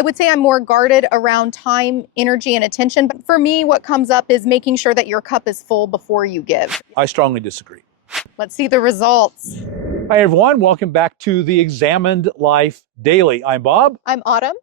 I would say I'm more guarded around time, energy, and attention. But for me, what comes up is making sure that your cup is full before you give. I strongly disagree. Let's see the results. Hi, everyone. Welcome back to the Examined Life Daily. I'm Bob. I'm Autumn.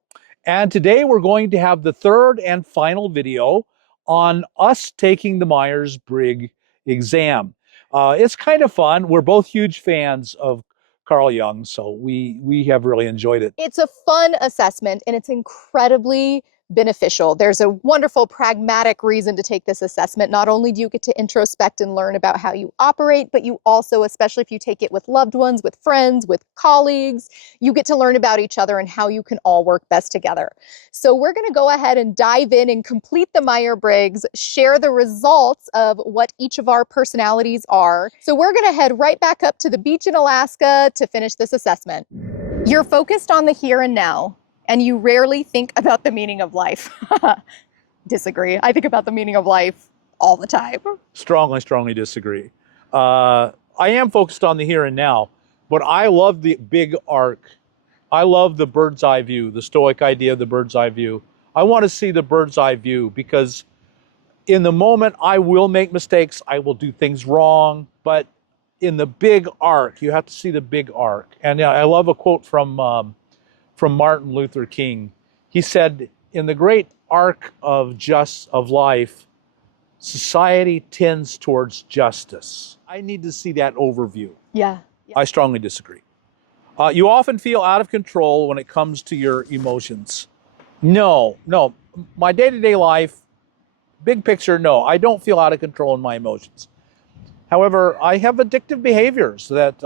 And today we're going to have the third and final video on us taking the Myers-Briggs exam. It's kind of fun. We're both huge fans of Carl Jung, so we have really enjoyed it. It's a fun assessment and it's incredibly beneficial. There's a wonderful pragmatic reason to take this assessment. Not only do you get to introspect and learn about how you operate, but you also, especially if you take it with loved ones, with friends, with colleagues, you get to learn about each other and how you can all work best together. So we're going to go ahead and dive in and complete the Myers-Briggs, share the results of what each of our personalities are. So we're going to head right back up to the beach in Alaska to finish this assessment. You're focused on the here and now, and you rarely think about the meaning of life. Disagree. I think about the meaning of life all the time. Strongly disagree. I am focused on the here and now, but I love the big arc. I love the bird's eye view, the Stoic idea of the bird's eye view. I want to see the bird's eye view because in the moment I will make mistakes, I will do things wrong, but in the big arc, you have to see the big arc. And I love a quote from Martin Luther King. He said, in the great arc of life, society tends towards justice. I need to see that overview. Yeah. I strongly disagree. You often feel out of control when it comes to your emotions. No. My day-to-day life, big picture, no. I don't feel out of control in my emotions. However, I have addictive behaviors that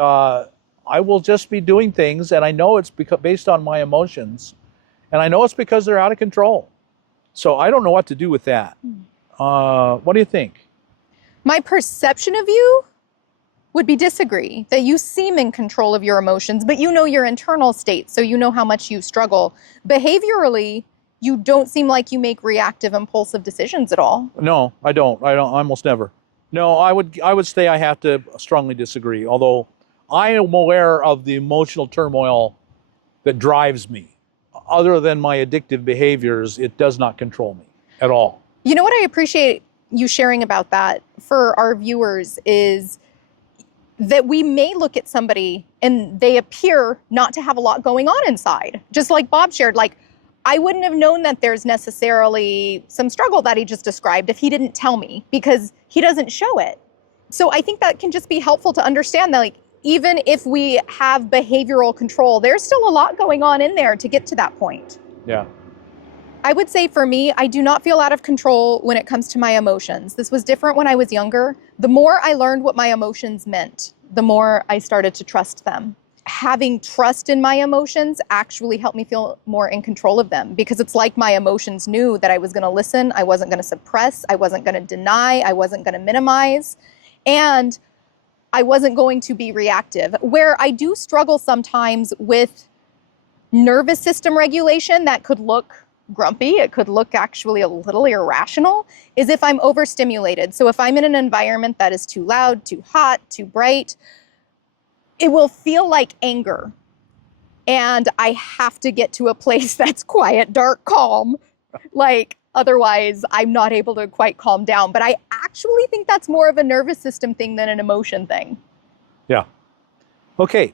I will just be doing things, and I know it's based on my emotions, and I know it's because they're out of control. So I don't know what to do with that. What do you think? My perception of you would be disagree, that you seem in control of your emotions, but you know your internal state, so you know how much you struggle. Behaviorally, you don't seem like you make reactive, impulsive decisions at all. No, I don't. I almost never. No, I would say I have to strongly disagree, although I am aware of the emotional turmoil that drives me. Other than my addictive behaviors, it does not control me at all. You know what I appreciate you sharing about that for our viewers is that we may look at somebody and they appear not to have a lot going on inside. Just like Bob shared, like, I wouldn't have known that there's necessarily some struggle that he just described if he didn't tell me, because he doesn't show it. So I think that can just be helpful to understand that, like, even if we have behavioral control, there's still a lot going on in there to get to that point. Yeah. I would say for me, I do not feel out of control when it comes to my emotions. This was different when I was younger. The more I learned what my emotions meant, the more I started to trust them. Having trust in my emotions actually helped me feel more in control of them, because it's like my emotions knew that I was going to listen, I wasn't going to suppress, I wasn't going to deny, I wasn't going to minimize, and I wasn't going to be reactive. Where I do struggle sometimes with nervous system regulation that could look grumpy, it could look actually a little irrational, is if I'm overstimulated. So if I'm in an environment that is too loud, too hot, too bright, it will feel like anger. And I have to get to a place that's quiet, dark, calm. Like, otherwise, I'm not able to quite calm down. But I actually think that's more of a nervous system thing than an emotion thing. Yeah. Okay.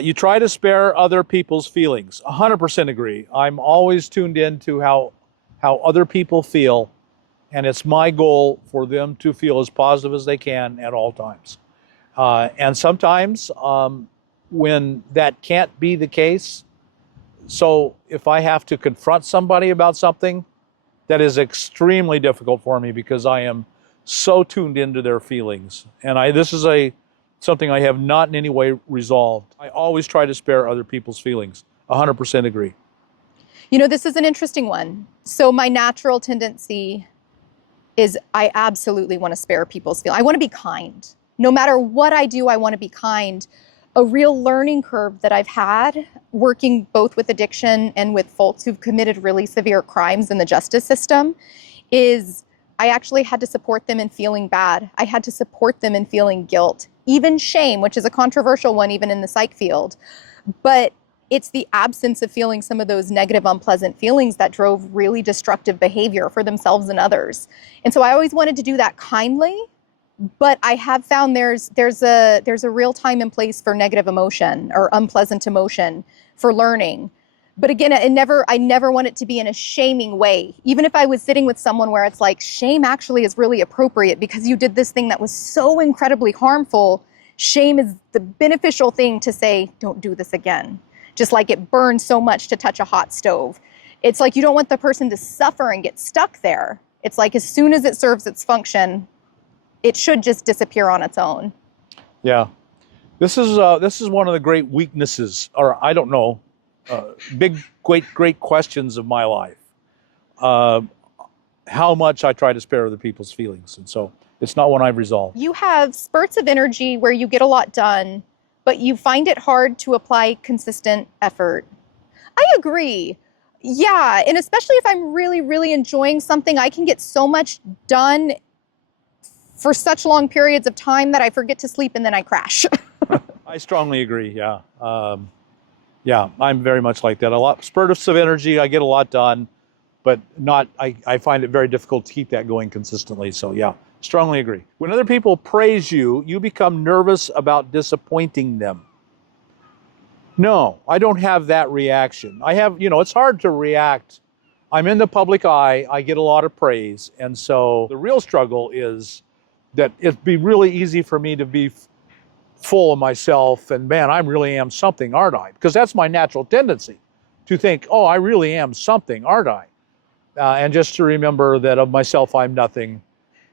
You try to spare other people's feelings. 100% agree. I'm always tuned in to how other people feel. And it's my goal for them to feel as positive as they can at all times. And sometimes when that can't be the case, so if I have to confront somebody about something, that is extremely difficult for me because I am so tuned into their feelings. And this is something I have not in any way resolved. I always try to spare other people's feelings. 100% agree. You know, this is an interesting one. So my natural tendency is I absolutely want to spare people's feelings. I want to be kind. No matter what I do, I want to be kind. A real learning curve that I've had working both with addiction and with folks who've committed really severe crimes in the justice system is I actually had to support them in feeling bad. I had to support them in feeling guilt, even shame, which is a controversial one even in the psych field. But it's the absence of feeling some of those negative, unpleasant feelings that drove really destructive behavior for themselves and others. And so I always wanted to do that kindly, but I have found there's a real time and place for negative emotion or unpleasant emotion for learning. But again, I never want it to be in a shaming way. Even if I was sitting with someone where it's like, shame actually is really appropriate because you did this thing that was so incredibly harmful. Shame is the beneficial thing to say, don't do this again. Just like it burns so much to touch a hot stove. It's like you don't want the person to suffer and get stuck there. It's like as soon as it serves its function, it should just disappear on its own. Yeah. This is one of the great weaknesses, or I don't know, great questions of my life. How much I try to spare other people's feelings. And so it's not one I've resolved. You have spurts of energy where you get a lot done, but you find it hard to apply consistent effort. I agree. Yeah, and especially if I'm really, really enjoying something, I can get so much done for such long periods of time that I forget to sleep and then I crash. I strongly agree, yeah. Yeah, I'm very much like that. A lot spurts of energy, I get a lot done, but I find it very difficult to keep that going consistently. So yeah, strongly agree. When other people praise you, you become nervous about disappointing them. No, I don't have that reaction. I have, it's hard to react. I'm in the public eye, I get a lot of praise. And so the real struggle is that it'd be really easy for me to be full of myself and man, I really am something, aren't I? Because that's my natural tendency to think, oh, I really am something, aren't I? And just to remember that of myself, I'm nothing.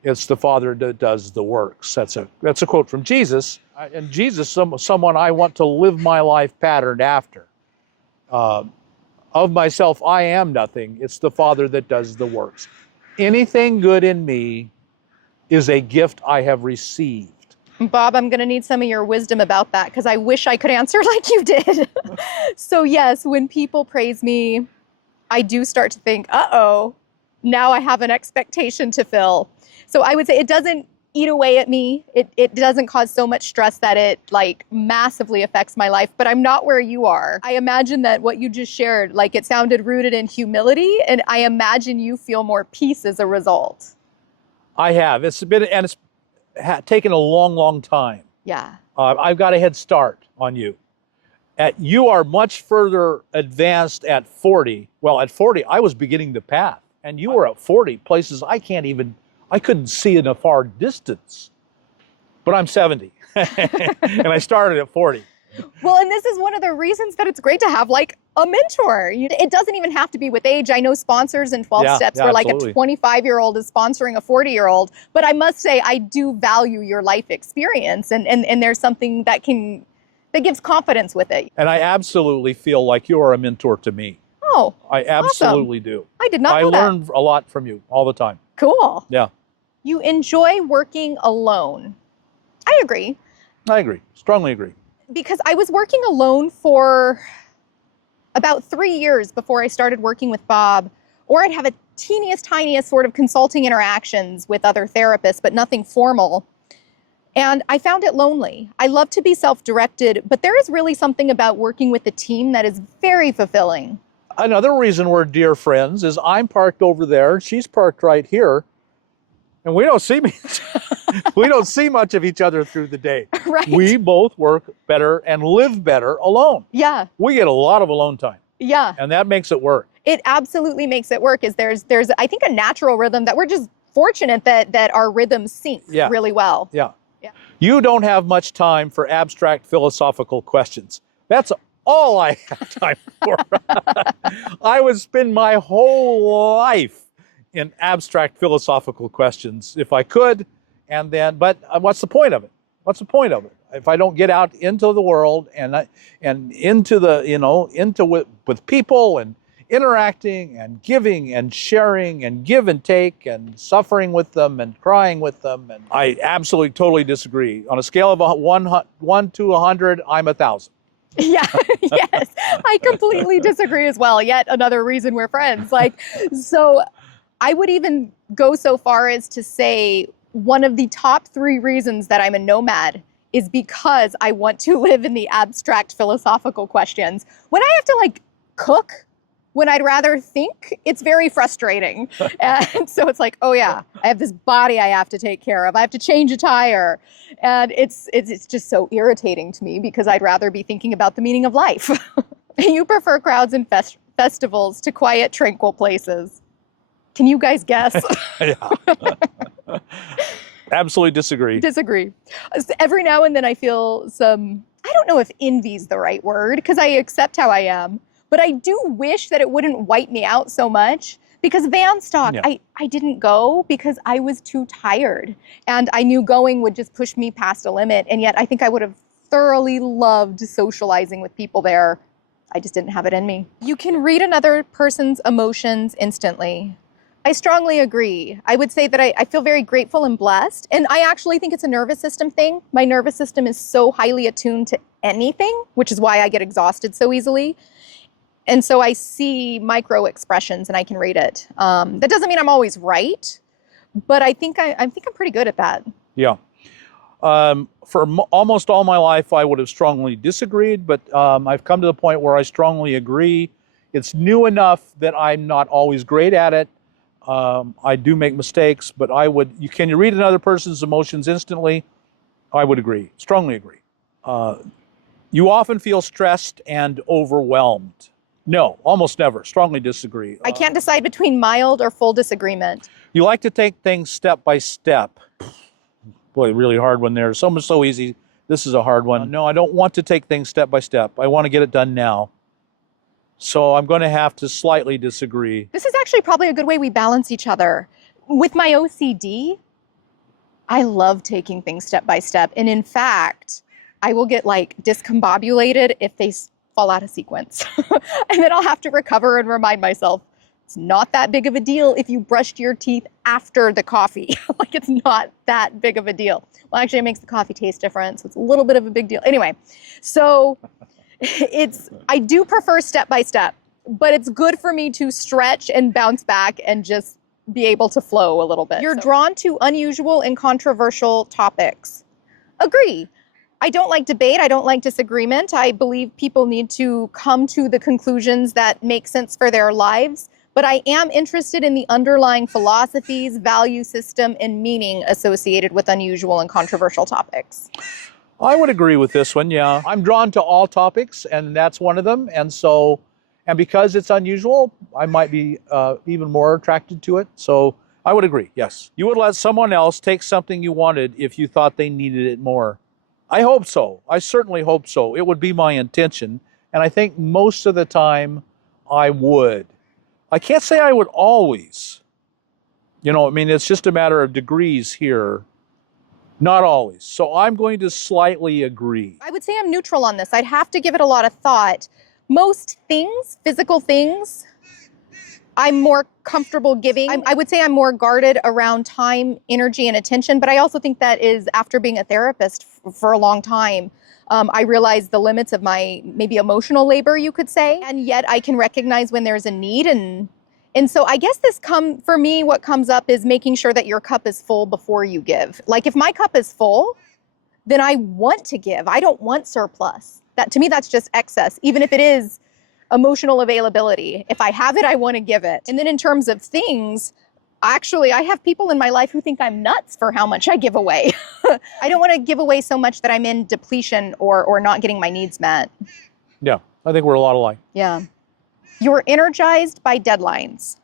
It's the Father that does the works. That's a quote from Jesus. And Jesus, someone I want to live my life patterned after. Of myself, I am nothing. It's the Father that does the works. Anything good in me is a gift I have received. Bob, I'm going to need some of your wisdom about that because I wish I could answer like you did. So yes, when people praise me, I do start to think, uh-oh, now I have an expectation to fill. So I would say it doesn't eat away at me. It doesn't cause so much stress that it like massively affects my life, but I'm not where you are. I imagine that what you just shared, like it sounded rooted in humility, and I imagine you feel more peace as a result. I have. It's taken a long, long time. Yeah. I've got a head start on you. You are much further advanced at 40. Well, at 40, I was beginning the path, and you were at 40 places I couldn't see in a far distance. But I'm 70, and I started at 40. Well, and this is one of the reasons that it's great to have like a mentor. It doesn't even have to be with age. I know sponsors in 12 steps where like absolutely. A 25-year-old is sponsoring a 40-year-old. But I must say, I do value your life experience. And there's something that gives confidence with it. And I absolutely feel like you are a mentor to me. Oh, I absolutely awesome. do. I did not know I learn a lot from you all the time. Cool. Yeah. You enjoy working alone. I agree. I agree. Strongly agree. Because I was working alone for about 3 years before I started working with Bob, or I'd have a tiniest sort of consulting interactions with other therapists, but nothing formal. And I found it lonely. I love to be self-directed, but there is really something about working with a team that is very fulfilling. Another reason we're dear friends is I'm parked over there, she's parked right here, and we don't see we don't see much of each other through the day. Right. We both work better and live better alone. Yeah. We get a lot of alone time. Yeah. And that makes it work. It absolutely makes it work. There's I think a natural rhythm that we're just fortunate that our rhythms sync really well. Yeah. You don't have much time for abstract philosophical questions. That's all I have time for. I would spend my whole life in abstract philosophical questions if I could, but what's the point of it? What's the point of it? If I don't get out into the world and into with people and interacting and giving and sharing and give and take and suffering with them and crying with them, and I absolutely totally disagree. On a scale of 1 to 100, I'm 1,000. Yeah, yes, I completely disagree as well. Yet another reason we're friends. So I would even go so far as to say one of the top 3 reasons that I'm a nomad is because I want to live in the abstract philosophical questions. When I have to like cook, when I'd rather think, it's very frustrating. And so it's like, oh yeah, I have this body I have to take care of. I have to change a tire. And it's just so irritating to me because I'd rather be thinking about the meaning of life. You prefer crowds and festivals to quiet, tranquil places. Can you guys guess? Yeah. Absolutely disagree. Disagree. Every now and then I feel some, I don't know if envy's the right word because I accept how I am, but I do wish that it wouldn't wipe me out so much because Van Stock, Yeah. I didn't go because I was too tired and I knew going would just push me past a limit. And yet I think I would have thoroughly loved socializing with people there. I just didn't have it in me. You can read another person's emotions instantly. I strongly agree. I would say that I feel very grateful and blessed. And I actually think it's a nervous system thing. My nervous system is so highly attuned to anything, which is why I get exhausted so easily. And so I see micro expressions and I can read it. That doesn't mean I'm always right, but I think I'm pretty good at that. Yeah. For almost all my life, I would have strongly disagreed, but I've come to the point where I strongly agree. It's new enough that I'm not always great at it. I do make mistakes, but can you read another person's emotions instantly? I would agree, strongly agree. You often feel stressed and overwhelmed. No, almost never, strongly disagree. I can't decide between mild or full disagreement. You like to take things step by step. Boy, really hard one there. Some is so easy. This is a hard one. No, I don't want to take things step by step. I want to get it done now. So I'm going to have to slightly disagree. This is actually probably a good way we balance each other. With my OCD, I love taking things step by step. And in fact, I will get like discombobulated if they fall out of sequence. And then I'll have to recover and remind myself, it's not that big of a deal if you brushed your teeth after the coffee. Like it's not that big of a deal. Well, actually it makes the coffee taste different. So it's a little bit of a big deal. Anyway, so I do prefer step by step, but it's good for me to stretch and bounce back and just be able to flow a little bit. You're drawn to unusual and controversial topics. Agree. I don't like debate. I don't like disagreement. I believe people need to come to the conclusions that make sense for their lives. But I am interested in the underlying philosophies, value system, and meaning associated with unusual and controversial topics. I would agree with this one, yeah. I'm drawn to all topics, and that's one of them. And because it's unusual, I might be even more attracted to it. So I would agree, yes. You would let someone else take something you wanted if you thought they needed it more. I hope so. I certainly hope so. It would be my intention. And I think most of the time I would. I can't say I would always. It's just a matter of degrees here. Not always. So I'm going to slightly agree. I would say I'm neutral on this. I'd have to give it a lot of thought. Most things, physical things, I'm more comfortable giving. I would say I'm more guarded around time, energy, and attention. But I also think that is after being a therapist for a long time. I realize the limits of my maybe emotional labor, you could say. And yet I can recognize when there's a need. And so I guess for me, what comes up is making sure that your cup is full before you give. Like if my cup is full, then I want to give. I don't want surplus. To me, that's just excess, even if it is emotional availability. If I have it, I want to give it. And then in terms of things, actually, I have people in my life who think I'm nuts for how much I give away. I don't want to give away so much that I'm in depletion or not getting my needs met. Yeah, I think we're a lot alike. Yeah. You're energized by deadlines.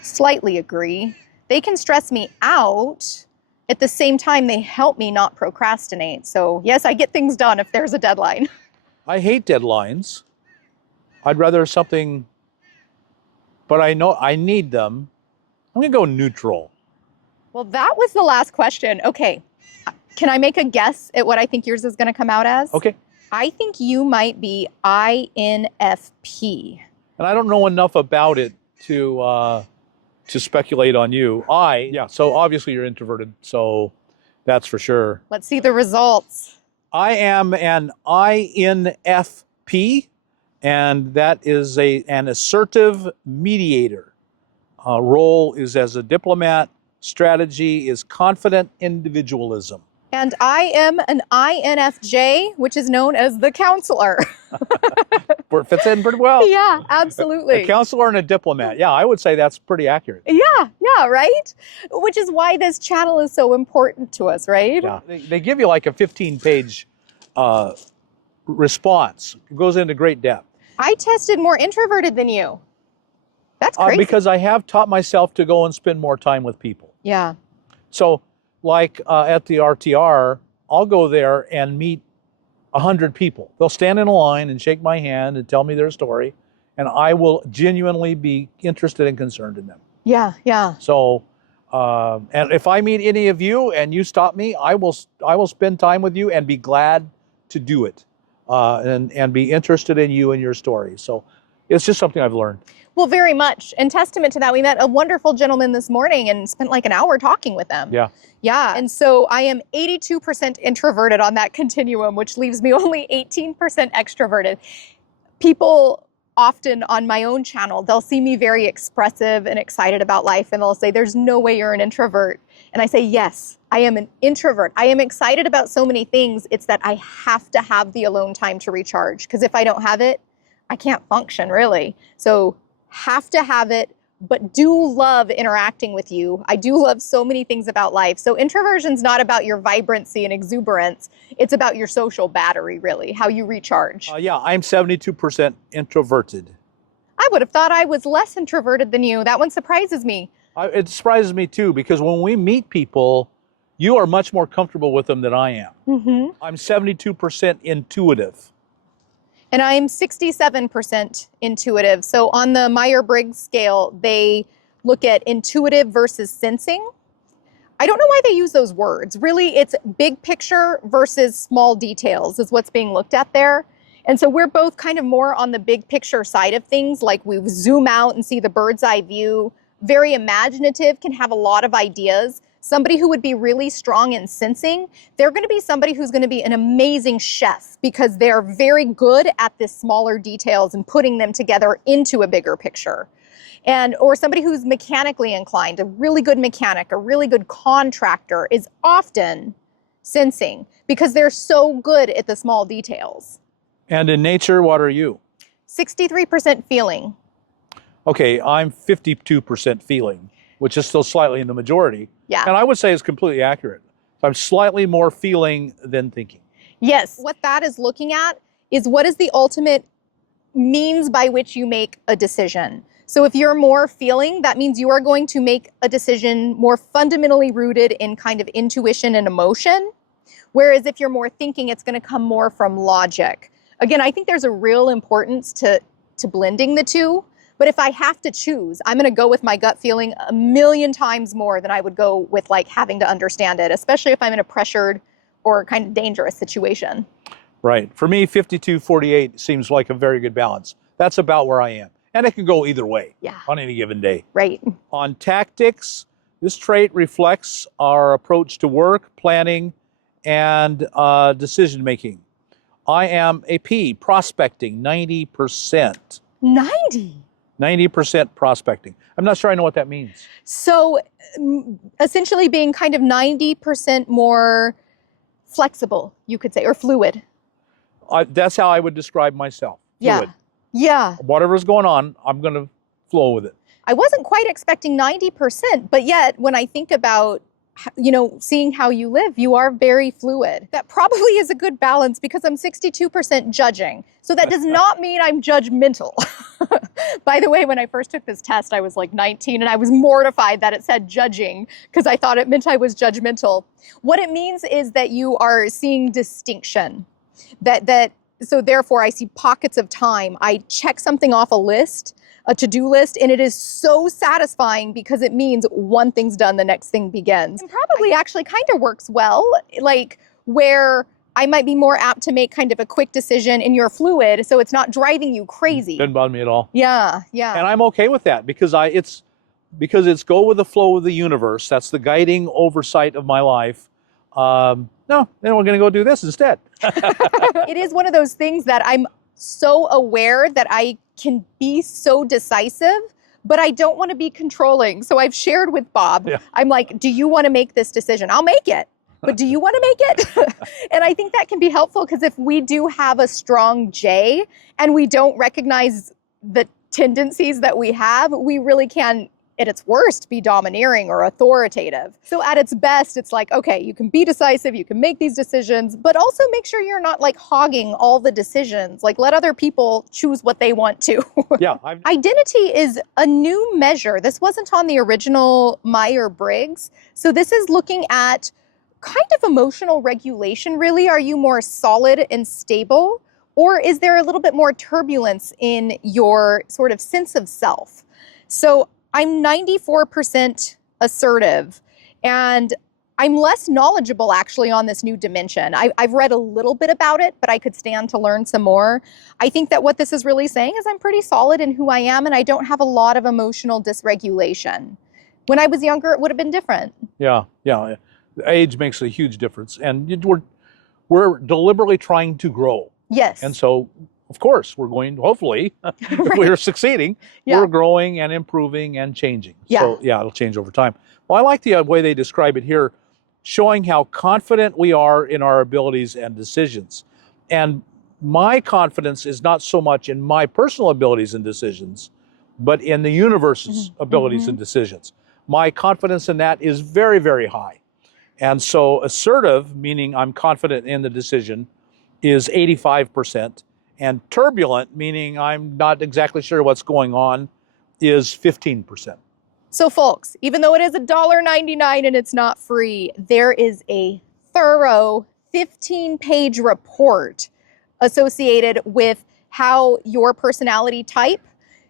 Slightly agree. They can stress me out. At the same time, they help me not procrastinate. So yes, I get things done if there's a deadline. I hate deadlines. I'd rather something, but I know I need them. I'm going to go neutral. Well, that was the last question. Okay. Can I make a guess at what I think yours is going to come out as? Okay. I think you might be INFP. And I don't know enough about it to speculate on you. So obviously you're introverted, so that's for sure. Let's see the results. I am an INFP, and that is an assertive mediator. Role is as a diplomat. Strategy is confident individualism. And I am an INFJ, which is known as the counselor. It fits in pretty well. Yeah, A absolutely. counselor and a diplomat. Yeah, I would say that's pretty accurate. Yeah, right? Which is why this channel is so important to us, right? Yeah, they give you like a 15-page response. It goes into great depth. I tested more introverted than you. That's crazy. Because I have taught myself to go and spend more time with people. Yeah. So like at the RTR, I'll go there and meet 100 people. They'll stand in a line and shake my hand and tell me their story, and I will genuinely be interested and concerned in them. Yeah. So, and if I meet any of you and you stop me, I will spend time with you and be glad to do it, and be interested in you and your story. So, it's just something I've learned. Well, very much. And testament to that, we met a wonderful gentleman this morning and spent like an hour talking with them. Yeah. And so I am 82% introverted on that continuum, which leaves me only 18% extroverted. People often on my own channel, they'll see me very expressive and excited about life, and they'll say, there's no way you're an introvert. And I say, yes, I am an introvert. I am excited about so many things. It's that I have to have the alone time to recharge, because if I don't have it, I can't function really. So have to have it, but do love interacting with you. I do love so many things about life. So introversion's not about your vibrancy and exuberance. It's about your social battery, really, how you recharge. Yeah, I'm 72% introverted. I would have thought I was less introverted than you. That one surprises me. It surprises me too, because when we meet people, you are much more comfortable with them than I am. Mm-hmm. I'm 72% intuitive. And I'm 67% intuitive. So on the Myers-Briggs scale, they look at intuitive versus sensing. I don't know why they use those words. Really, it's big picture versus small details is what's being looked at there. And so we're both kind of more on the big picture side of things, like we zoom out and see the bird's eye view. Very imaginative, can have a lot of ideas. Somebody who would be really strong in sensing, they're going to be somebody who's going to be an amazing chef, because they're very good at the smaller details and putting them together into a bigger picture. Or somebody who's mechanically inclined, a really good mechanic, a really good contractor, is often sensing, because they're so good at the small details. And in nature, what are you? 63% feeling. Okay, I'm 52% feeling, which is still slightly in the majority. Yeah. And I would say it's completely accurate. So I'm slightly more feeling than thinking. Yes. What that is looking at is what is the ultimate means by which you make a decision. So if you're more feeling, that means you are going to make a decision more fundamentally rooted in kind of intuition and emotion. Whereas if you're more thinking, it's going to come more from logic. Again, I think there's a real importance to blending the two. But if I have to choose, I'm going to go with my gut feeling a million times more than I would go with like having to understand it, especially if I'm in a pressured or kind of dangerous situation. Right. For me, 52-48 seems like a very good balance. That's about where I am. And it can go either way on any given day. Right. On tactics, this trait reflects our approach to work, planning, and decision making. I am a P, prospecting, 90%. 90% prospecting. I'm not sure I know what that means. So essentially being kind of 90% more flexible, you could say, or fluid. That's how I would describe myself. Fluid. Yeah. Whatever's going on, I'm going to flow with it. I wasn't quite expecting 90%, but yet when I think about, seeing how you live, you are very fluid. That probably is a good balance, because I'm 62% judging. So that does not mean I'm judgmental. By the way, when I first took this test, I was like 19 and I was mortified that it said judging, because I thought it meant I was judgmental. What it means is that you are seeing distinction. So therefore I see pockets of time. I check something off a list, a to-do list, and it is so satisfying because it means one thing's done, the next thing begins. And probably actually kind of works well, like where I might be more apt to make kind of a quick decision and you're fluid, so it's not driving you crazy. Doesn't bother me at all. Yeah. And I'm okay with that, because it's go with the flow of the universe. That's the guiding oversight of my life. No, then we're going to go do this instead. It is one of those things that I'm so aware that I can be so decisive, but I don't want to be controlling. So I've shared with Bob, I'm like, do you want to make this decision? I'll make it. but do you want to make it? And I think that can be helpful because if we do have a strong J and we don't recognize the tendencies that we have, we really can, at its worst, be domineering or authoritative. So at its best, it's like, okay, you can be decisive, you can make these decisions, but also make sure you're not like hogging all the decisions. Like let other people choose what they want to. Yeah. Identity is a new measure. This wasn't on the original Myers-Briggs. So this is looking at kind of emotional regulation, really. Are you more solid and stable? Or is there a little bit more turbulence in your sort of sense of self? So I'm 94% assertive, and I'm less knowledgeable actually on this new dimension. I've read a little bit about it, but I could stand to learn some more. I think that what this is really saying is I'm pretty solid in who I am, and I don't have a lot of emotional dysregulation. When I was younger, it would have been different. Yeah. Age makes a huge difference, and we're deliberately trying to grow. Yes. And so, of course, we're going, hopefully, if we're succeeding, we're growing and improving and changing. Yeah. So, yeah, it'll change over time. Well, I like the way they describe it here, showing how confident we are in our abilities and decisions. And my confidence is not so much in my personal abilities and decisions, but in the universe's abilities and decisions. My confidence in that is very, very high. And so assertive, meaning I'm confident in the decision, is 85%. And turbulent, meaning I'm not exactly sure what's going on, is 15%. So folks, even though it is $1.99 and it's not free, there is a thorough 15-page report associated with how your personality type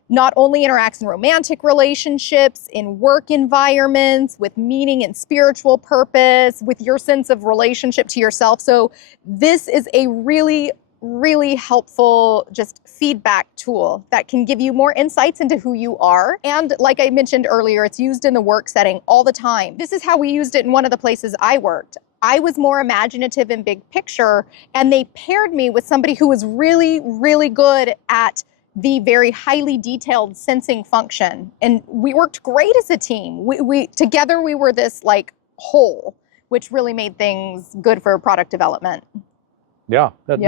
not only interacts in romantic relationships, in work environments, with meaning and spiritual purpose, with your sense of relationship to yourself. So this is a really helpful just feedback tool that can give you more insights into who you are. And like I mentioned earlier, it's used in the work setting all the time. This is how we used it in one of the places I worked. I was more imaginative and big picture, and they paired me with somebody who was really good at the very highly detailed sensing function. And we worked great as a team. We together we were this like whole, which really made things good for product development. Yeah, that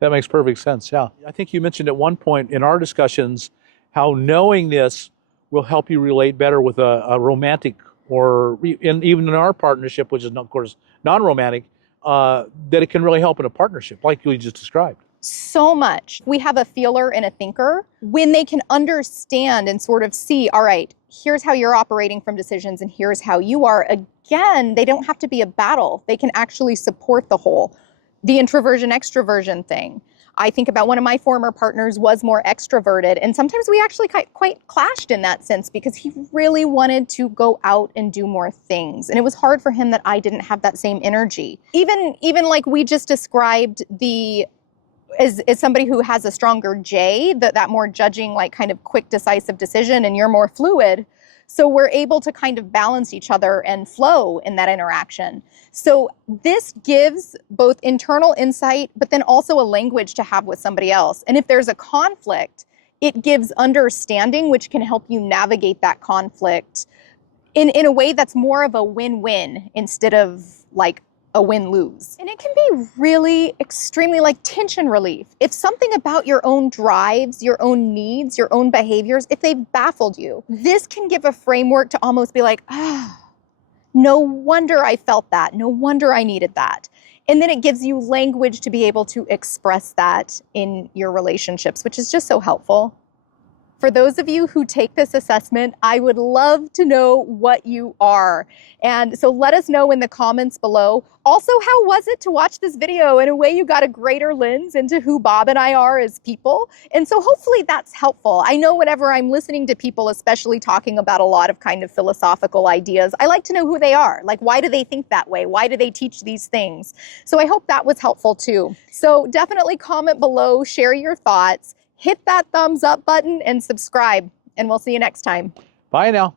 makes perfect sense. Yeah. I think you mentioned at one point in our discussions how knowing this will help you relate better with a romantic or even in our partnership, which is of course non-romantic, that it can really help in a partnership like you just described. So much. We have a feeler and a thinker. When they can understand and sort of see, all right, here's how you're operating from decisions and here's how you are. Again, they don't have to be a battle. They can actually support the whole. The introversion extroversion thing. I think about one of my former partners was more extroverted, and sometimes we actually quite clashed in that sense because he really wanted to go out and do more things. And it was hard for him that I didn't have that same energy. Even like we just described as somebody who has a stronger J, that more judging, like kind of quick, decisive decision, and you're more fluid. So we're able to kind of balance each other and flow in that interaction. So this gives both internal insight, but then also a language to have with somebody else. And if there's a conflict, it gives understanding, which can help you navigate that conflict in a way that's more of a win-win instead of like a win-lose. And it can be really extremely like tension relief. If something about your own drives, your own needs, your own behaviors, if they've baffled you, this can give a framework to almost be like, no wonder I felt that. No wonder I needed that. And then it gives you language to be able to express that in your relationships, which is just so helpful. For those of you who take this assessment, I would love to know what you are. And so let us know in the comments below. Also, how was it to watch this video? In a way, you got a greater lens into who Bob and I are as people. And so hopefully that's helpful. I know whenever I'm listening to people, especially talking about a lot of kind of philosophical ideas, I like to know who they are. Like, why do they think that way? Why do they teach these things? So I hope that was helpful too. So definitely comment below, share your thoughts. Hit that thumbs up button and subscribe, and we'll see you next time. Bye now.